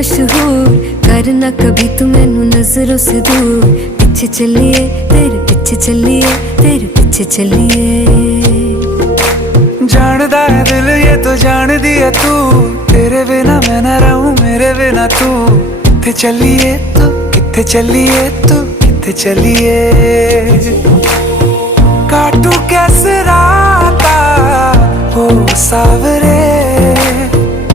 मशहूर, करना कभी तू मैनू नजरों से दूर। पीछे चलिए तेरे पीछे चलिए, तेरे पीछे चलिए। जानदा है दिल ये तो जान दिया तू, तेरे बिना मैं ना रहूं मेरे बिना तू। किथे चलिए तू, किथे चलिए तू, किथे चलिए। काटू कैसे राता हो सावर